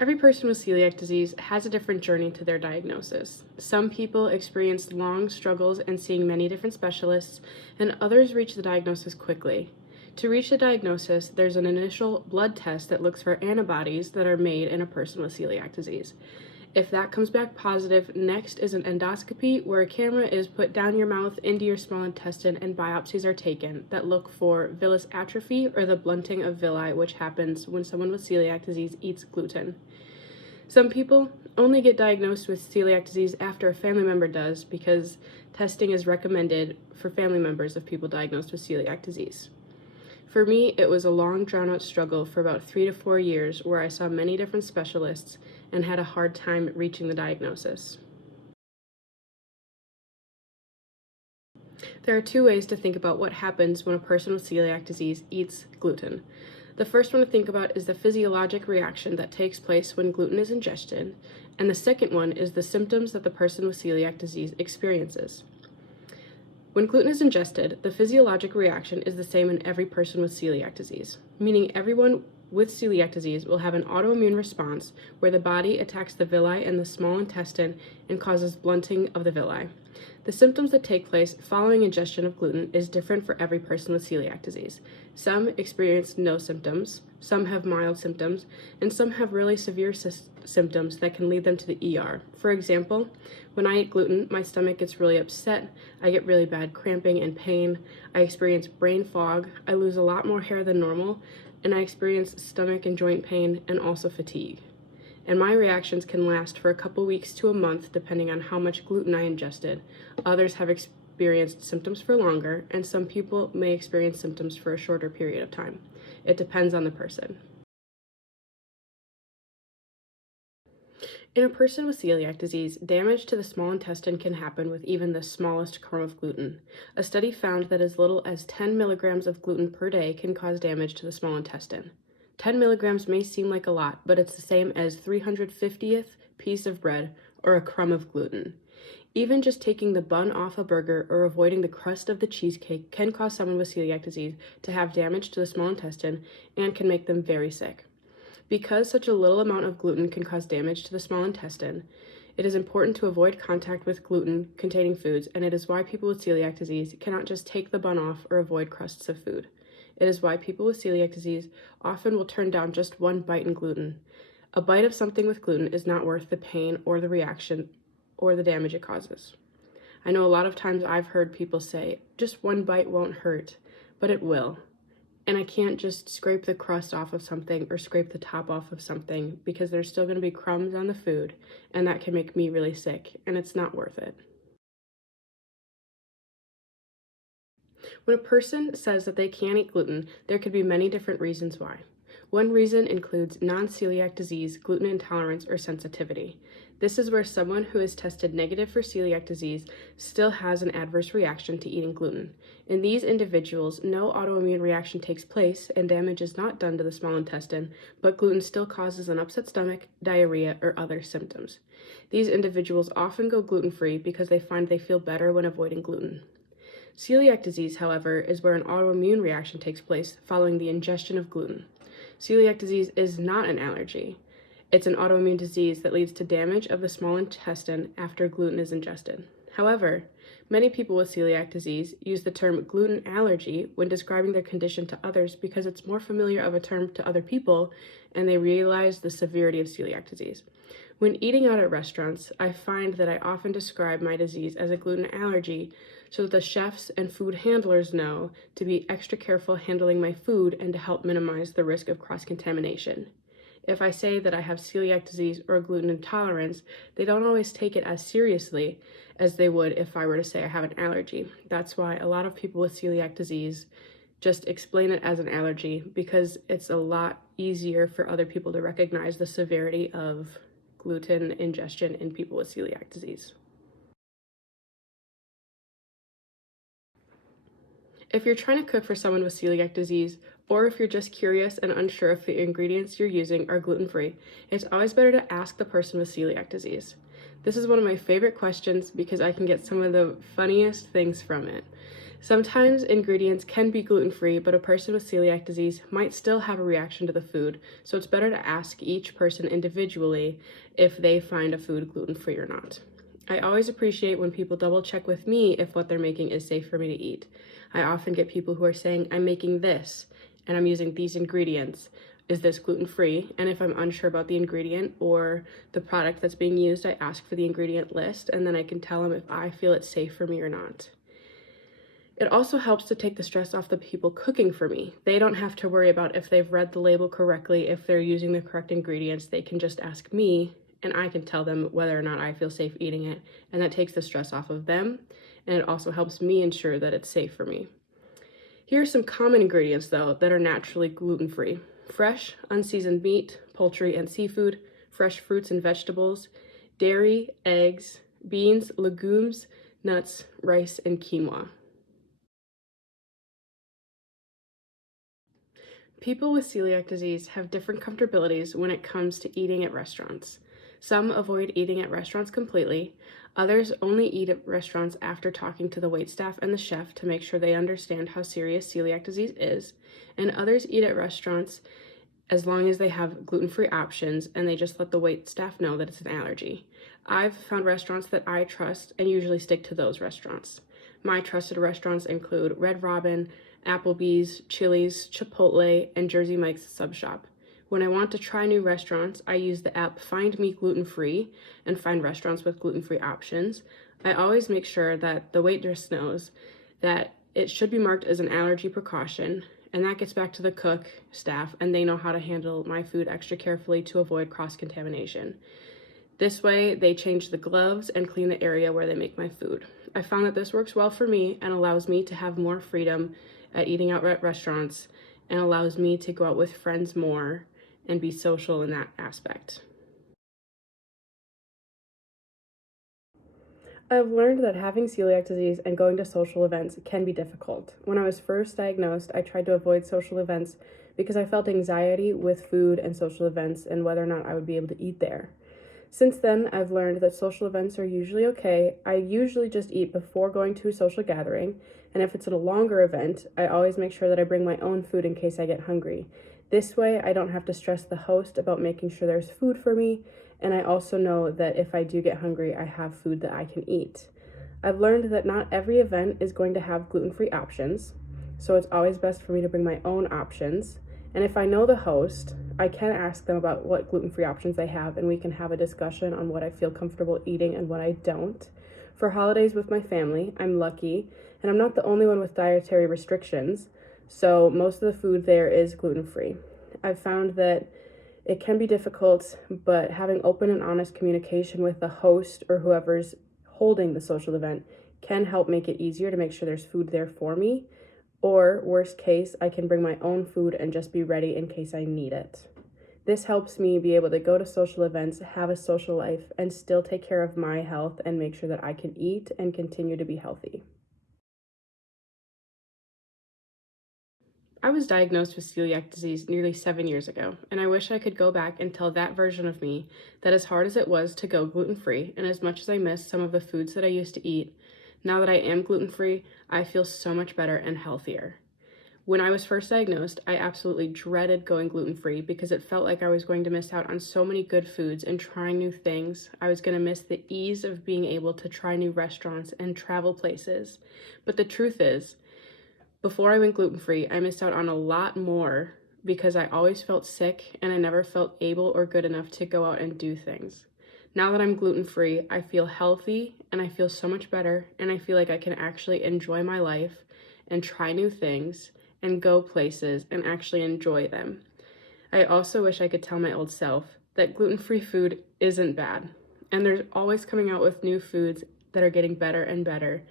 Every person with celiac disease has a different journey to their diagnosis. Some people experience long struggles and seeing many different specialists, and others reach the diagnosis quickly. To reach the diagnosis, there's an initial blood test that looks for antibodies that are made in a person with celiac disease. If that comes back positive, next is an endoscopy where a camera is put down your mouth into your small intestine and biopsies are taken that look for villus atrophy or the blunting of villi, which happens when someone with celiac disease eats gluten. Some people only get diagnosed with celiac disease after a family member does because testing is recommended for family members of people diagnosed with celiac disease. For me, it was a long, drawn-out struggle for about 3 to 4 years where I saw many different specialists and had a hard time reaching the diagnosis. There are 2 ways to think about what happens when a person with celiac disease eats gluten. The first one to think about is the physiologic reaction that takes place when gluten is ingested, and the second one is the symptoms that the person with celiac disease experiences. When gluten is ingested, the physiologic reaction is the same in every person with celiac disease, meaning everyone with celiac disease will have an autoimmune response where the body attacks the villi and the small intestine and causes blunting of the villi. The symptoms that take place following ingestion of gluten is different for every person with celiac disease. Some experience no symptoms, some have mild symptoms, and some have really severe symptoms that can lead them to the ER. For example, when I eat gluten, my stomach gets really upset, I get really bad cramping and pain, I experience brain fog, I lose a lot more hair than normal, and I experience stomach and joint pain and also fatigue. And my reactions can last for a couple weeks to a month depending on how much gluten I ingested. Others have experienced symptoms for longer, and some people may experience symptoms for a shorter period of time. It depends on the person. In a person with celiac disease, damage to the small intestine can happen with even the smallest crumb of gluten. A study found that as little as 10 milligrams of gluten per day can cause damage to the small intestine. 10 milligrams may seem like a lot, but it's the same as 350th piece of bread or a crumb of gluten. Even just taking the bun off a burger or avoiding the crust of the cheesecake can cause someone with celiac disease to have damage to the small intestine and can make them very sick. Because such a little amount of gluten can cause damage to the small intestine, it is important to avoid contact with gluten-containing foods, and it is why people with celiac disease cannot just take the bun off or avoid crusts of food. It is why people with celiac disease often will turn down just one bite in gluten. A bite of something with gluten is not worth the pain or the reaction or the damage it causes. I know a lot of times I've heard people say, just one bite won't hurt, but it will. And I can't just scrape the crust off of something or scrape the top off of something because there's still going to be crumbs on the food, and that can make me really sick, and it's not worth it. When a person says that they can't eat gluten, there could be many different reasons why. One reason includes non-celiac disease, gluten intolerance, or sensitivity. This is where someone who is tested negative for celiac disease still has an adverse reaction to eating gluten. In these individuals, no autoimmune reaction takes place and damage is not done to the small intestine, but gluten still causes an upset stomach, diarrhea, or other symptoms. These individuals often go gluten-free because they find they feel better when avoiding gluten. Celiac disease, however, is where an autoimmune reaction takes place following the ingestion of gluten. Celiac disease is not an allergy. It's an autoimmune disease that leads to damage of the small intestine after gluten is ingested. However, many people with celiac disease use the term gluten allergy when describing their condition to others because it's more familiar of a term to other people and they realize the severity of celiac disease. When eating out at restaurants, I find that I often describe my disease as a gluten allergy so that the chefs and food handlers know to be extra careful handling my food and to help minimize the risk of cross-contamination. If I say that I have celiac disease or gluten intolerance, they don't always take it as seriously as they would if I were to say I have an allergy. That's why a lot of people with celiac disease just explain it as an allergy because it's a lot easier for other people to recognize the severity of gluten ingestion in people with celiac disease. If you're trying to cook for someone with celiac disease, or if you're just curious and unsure if the ingredients you're using are gluten-free, it's always better to ask the person with celiac disease. This is one of my favorite questions because I can get some of the funniest things from it. Sometimes ingredients can be gluten-free, but a person with celiac disease might still have a reaction to the food, so it's better to ask each person individually if they find a food gluten-free or not. I always appreciate when people double check with me if what they're making is safe for me to eat. I often get people who are saying, I'm making this and I'm using these ingredients. Is this gluten-free? And if I'm unsure about the ingredient or the product that's being used, I ask for the ingredient list and then I can tell them if I feel it's safe for me or not. It also helps to take the stress off the people cooking for me. They don't have to worry about if they've read the label correctly, if they're using the correct ingredients. They can just ask me and I can tell them whether or not I feel safe eating it, and that takes the stress off of them, and it also helps me ensure that it's safe for me. Here are some common ingredients, though, that are naturally gluten-free. Fresh, unseasoned meat, poultry, and seafood, fresh fruits and vegetables, dairy, eggs, beans, legumes, nuts, rice, and quinoa. People with celiac disease have different comfortabilities when it comes to eating at restaurants. Some avoid eating at restaurants completely. Others only eat at restaurants after talking to the waitstaff and the chef to make sure they understand how serious celiac disease is. And others eat at restaurants as long as they have gluten-free options and they just let the waitstaff know that it's an allergy. I've found restaurants that I trust and usually stick to those restaurants. My trusted restaurants include Red Robin, Applebee's, Chili's, Chipotle, and Jersey Mike's Sub Shop. When I want to try new restaurants, I use the app Find Me Gluten Free and find restaurants with gluten-free options. I always make sure that the waitress knows that it should be marked as an allergy precaution, and that gets back to the cook, staff, and they know how to handle my food extra carefully to avoid cross-contamination. This way, they change the gloves and clean the area where they make my food. I found that this works well for me and allows me to have more freedom at eating out at restaurants and allows me to go out with friends more and be social in that aspect. I've learned that having celiac disease and going to social events can be difficult. When I was first diagnosed, I tried to avoid social events because I felt anxiety with food and social events and whether or not I would be able to eat there. Since then, I've learned that social events are usually okay. I usually just eat before going to a social gathering, and if it's a longer event, I always make sure that I bring my own food in case I get hungry. This way, I don't have to stress the host about making sure there's food for me, and I also know that if I do get hungry, I have food that I can eat. I've learned that not every event is going to have gluten-free options, so it's always best for me to bring my own options. And if I know the host, I can ask them about what gluten-free options they have, and we can have a discussion on what I feel comfortable eating and what I don't. For holidays with my family, I'm lucky, and I'm not the only one with dietary restrictions, so most of the food there is gluten-free. I've found that it can be difficult, but having open and honest communication with the host or whoever's holding the social event can help make it easier to make sure there's food there for me. Or, worst case, I can bring my own food and just be ready in case I need it. This helps me be able to go to social events, have a social life, and still take care of my health and make sure that I can eat and continue to be healthy. I was diagnosed with celiac disease nearly 7 years ago, and I wish I could go back and tell that version of me that as hard as it was to go gluten-free, and as much as I miss some of the foods that I used to eat, now that I am gluten-free, I feel so much better and healthier. When I was first diagnosed, I absolutely dreaded going gluten-free because it felt like I was going to miss out on so many good foods and trying new things. I was going to miss the ease of being able to try new restaurants and travel places. But the truth is, before I went gluten-free, I missed out on a lot more because I always felt sick and I never felt able or good enough to go out and do things. Now that I'm gluten-free, I feel healthy and I feel so much better, and I feel like I can actually enjoy my life and try new things and go places and actually enjoy them. I also wish I could tell my old self that gluten-free food isn't bad, and there's always coming out with new foods that are getting better and better,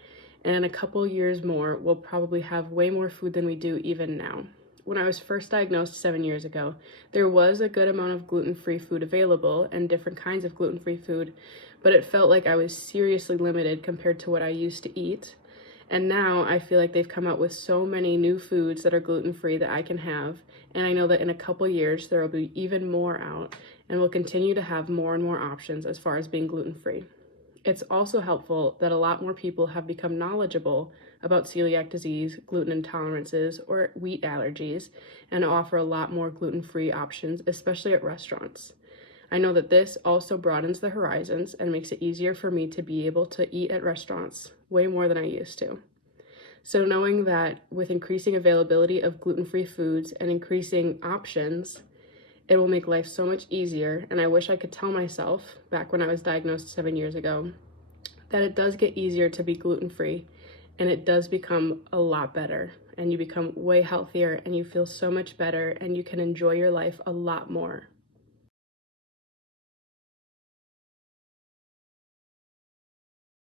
and in a couple years more, we'll probably have way more food than we do even now. When I was first diagnosed 7 years ago, there was a good amount of gluten-free food available and different kinds of gluten-free food, but it felt like I was seriously limited compared to what I used to eat. And now I feel like they've come out with so many new foods that are gluten-free that I can have, and I know that in a couple years there will be even more out, and we'll continue to have more and more options as far as being gluten-free. It's also helpful that a lot more people have become knowledgeable about celiac disease, gluten intolerances, or wheat allergies, and offer a lot more gluten-free options, especially at restaurants. I know that this also broadens the horizons and makes it easier for me to be able to eat at restaurants way more than I used to. So knowing that with increasing availability of gluten-free foods and increasing options, it will make life so much easier. And I wish I could tell myself back when I was diagnosed 7 years ago that it does get easier to be gluten-free and it does become a lot better and you become way healthier and you feel so much better and you can enjoy your life a lot more.